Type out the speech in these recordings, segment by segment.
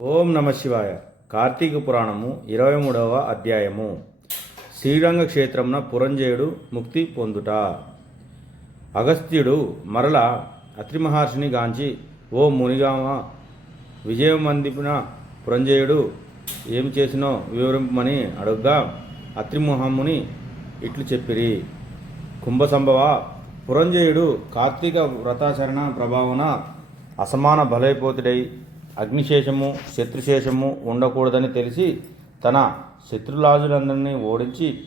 ఓం నమ శివాయ. కార్తీక పురాణము ఇరవై మూడవ అధ్యాయము. శ్రీరంగ క్షేత్రమున పురంజయుడు ముక్తి పొందుట. అగస్త్యుడు మరల అత్రి మహర్షిని గాంచి ఓ మునిగామ విజయమందిపున పురంజయుడు ఏమి చేసినో వివరింపమని అడుగ్గా అత్రి ఇట్లు చెప్పిరి. కుంభసంభవ పురంజయుడు కార్తీక వ్రతాచరణ ప్రభావన అసమాన బలైపోతుడై అగ్నిశేషము శత్రుశేషము ఉండకూడదని తెలిసి తన శత్రులాజులందరినీ ఓడించి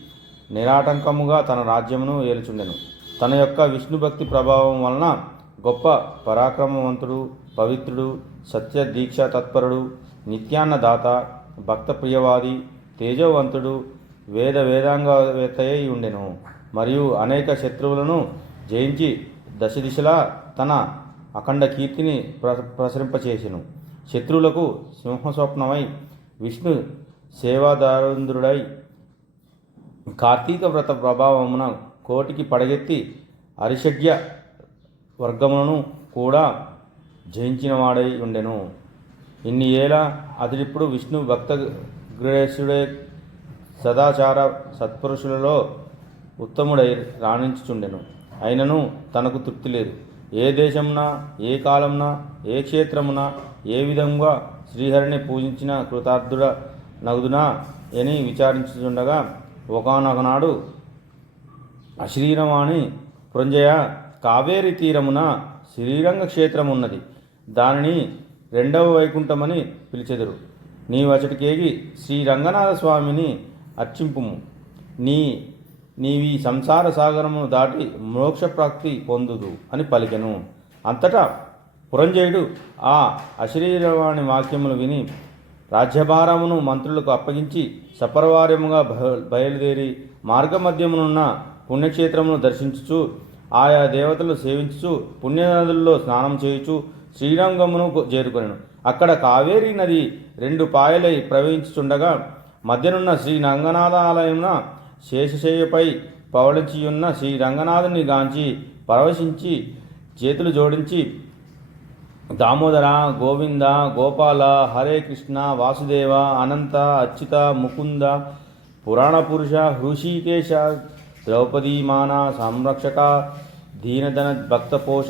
నిరాటంకముగా తన రాజ్యమును ఏలుచుండెను. తన యొక్క విష్ణుభక్తి ప్రభావం వలన గొప్ప పరాక్రమవంతుడు పవిత్రుడు సత్య దీక్ష తత్పరుడు నిత్యాన్నదాత భక్త ప్రియవాది తేజవంతుడు వేద వేదాంగవేత్తయై ఉండెను. మరియు అనేక శత్రువులను జయించి దశ దిశలా తన అఖండ కీర్తిని ప్ర ప్రసరింపచేసెను. శత్రువులకు సింహస్వప్నమై విష్ణు సేవాదారుంద్రుడై కార్తీక వ్రత ప్రభావమున కోటికి పడగెత్తి అరిషడ్య వర్గములను కూడా జయించినవాడై ఉండెను. ఇన్ని ఏళ్ళ అతడిప్పుడు విష్ణు భక్త గ్రేసుడే సదాచార సత్పురుషులలో ఉత్తముడై రాణించుచుండెను. అయినను తనకు తృప్తి లేదు. ఏ దేశమున ఏ కాలమున ఏ క్షేత్రమున ఏ విధంగా శ్రీహరిని పూజించిన కృతార్థుడ నగుదునా అని విచారించుచుండగా ఒకనొకనాడు అశ్రీరమాణి పురంజయ కావేరి తీరమున శ్రీరంగ క్షేత్రం ఉన్నది దానిని రెండవ వైకుంఠమని పిలిచెదరు. నీ వచటికేగి శ్రీ రంగనాథ స్వామిని అర్చింపుము. నీ నీవి సంసార సాగరమును దాటి మోక్షప్రాప్తి పొందుదు అని పలికెను. అంతటా పురంజయుడు ఆ అశరీరవాణి వాక్యములు విని రాజ్యభారమును మంత్రులకు అప్పగించి సపరవార్యముగా బయ- బయలుదేరి మార్గమధ్యమునున్న పుణ్యక్షేత్రమును దర్శించుచు ఆయా దేవతలు సేవించుచు పుణ్యనదుల్లో స్నానం చేయుచు శ్రీరంగమును చేరుకొనెను. అక్కడ కావేరీ నది రెండు పాయలై ప్రవహించుచుండగా మధ్యనున్న శ్రీ రంగనాథాలయమున శేషశయ్యపై పవళించియున్న శ్రీ రంగనాథుని గాంచి పరవశించి చేతులు జోడించి దామోదర గోవింద గోపాల హరే కృష్ణ వాసుదేవ అనంత అచ్యుత ముకుంద పురాణ పురుష హృషికేశ ద్రౌపదీ మాన సంరక్షక దీనధన భక్తపోష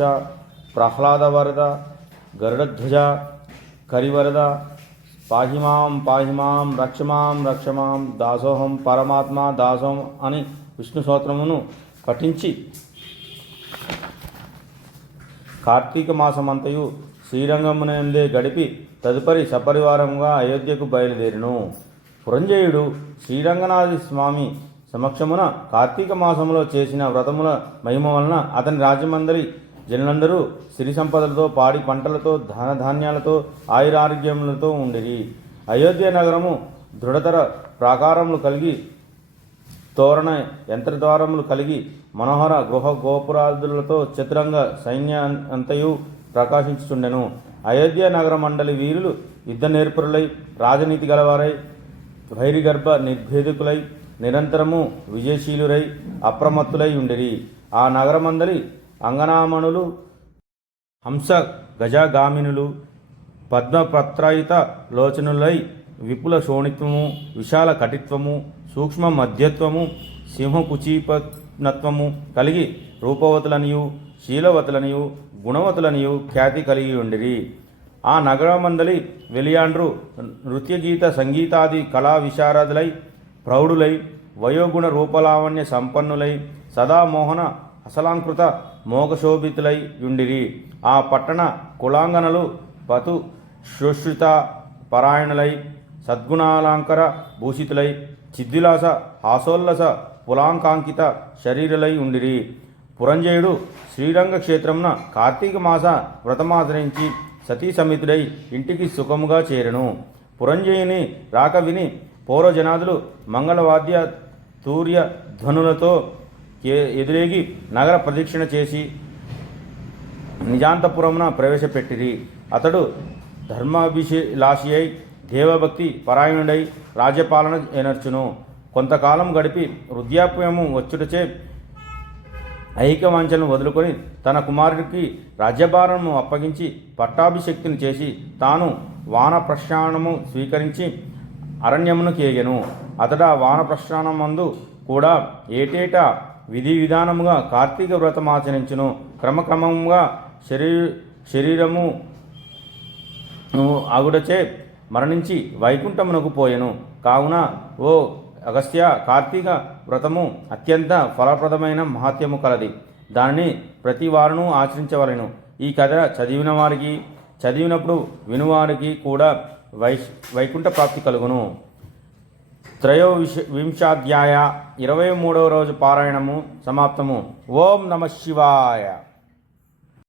ప్రహ్లాదవరద గరుడధ్వజ కరివరద పాహిమాం పాహిమాం రక్షమాం రక్షమాం దాసోహం పరమాత్మ దాసోహం అని విష్ణు సూత్రమును పఠించి కార్తీక మాసమంతయు శ్రీరంగమునందే గడిపి తదుపరి సపరివారంగా అయోధ్యకు బయలుదేరిను. పురంజయుడు శ్రీరంగనాథ స్వామి సమక్షమున కార్తీక మాసములో చేసిన వ్రతముల మహిమ వలన అతని రాజ్యమందరి జనులందరూ సిరి సంపదలతో పాడి పంటలతో ధన ధాన్యాలతో ఆయురారోగ్యములతో ఉండిరి. అయోధ్య నగరము దృఢతర ప్రాకారములు కలిగి తోరణ యంత్రద్వారములు కలిగి మనోహర గృహ గోపురాదులతో చతురంగ సైన్య అంతయు ప్రకాశించుచుండెను. అయోధ్య నగర మండలి వీరులు యుద్ధ నేర్పురులై రాజనీతి గలవారై వైరిగర్భ నిర్భేదకులై నిరంతరము విజయశీలురై అప్రమత్తులై ఉండిరి. ఆ నగరమందలి అంగనామణులు హంస గజగామినులు పద్మపత్రాయుత లోచనులై విపుల శోణిత్వము విశాల కటిత్వము సూక్ష్మ మధ్యత్వము సింహకుచీపత్నత్వము కలిగి రూపవతులనియు శీలవతులనియు గుణవతులనియు ఖ్యాతి కలిగి ఉండిరి ఆ నగరమందలి వెలియాండ్రు నృత్యగీత సంగీతాది కళా విశారదులై ప్రౌఢులై వయోగుణ రూపలావణ్య సంపన్నులై సదామోహన అసలాంకృత మోగశోభితులై యుండిరి. ఆ పట్టణ కులాంగనలు పతు శుశ్రుత పరాయణులై సద్గుణాలంకర భూషితులై చిద్విలాస హాసోల్లస పులాంకాంకిత శరీరులై ఉండిరి పురంజయుడు శ్రీరంగ క్షేత్రంన కార్తీక మాస వ్రతమాచరించి సతీ సమితుడై ఇంటికి సుఖముగా చేరెను. పురంజయుని రాక విని పౌరజనాదులు మంగళవాద్య తూర్య ధ్వనులతో ఎదురేగి నగర ప్రదక్షిణ చేసి నిజాంతపురమున ప్రవేశపెట్టిరి. అతడు ధర్మాభిలాషి అయి దేవభక్తి పరాయణుడై రాజ్యపాలన ఎనర్చును. కొంతకాలం గడిపి వృద్ధాప్యము వచ్చుటచే ఐకవాంఛను వదులుకొని తన కుమారుడికి రాజ్యభారము అప్పగించి పట్టాభిషక్తిని చేసి తాను వాన ప్రస్థానము స్వీకరించి అరణ్యమును కేగెను అతడ వాన ప్రస్థానమందు కూడా ఏటేటా విధి విధానముగా కార్తీక వ్రతం ఆచరించును. క్రమక్రమముగా శరీర శరీరము ఆగుడచే మరణించి వైకుంఠమునకు పోయెను. కావున ఓ అగస్త్య కార్తీక వ్రతము అత్యంత ఫలప్రదమైన మహత్యము కలది. దానిని ప్రతి వారును ఆచరించవలెను. ఈ కథ చదివిన వారికి చదివినప్పుడు వినువారికి కూడా వై వైకుంఠ ప్రాప్తి కలుగును. త్రయోవిశ వింశాధ్యాయ ఇరవై మూడవ రోజు పారాయణము సమాప్తము. ఓం నమ శివాయ.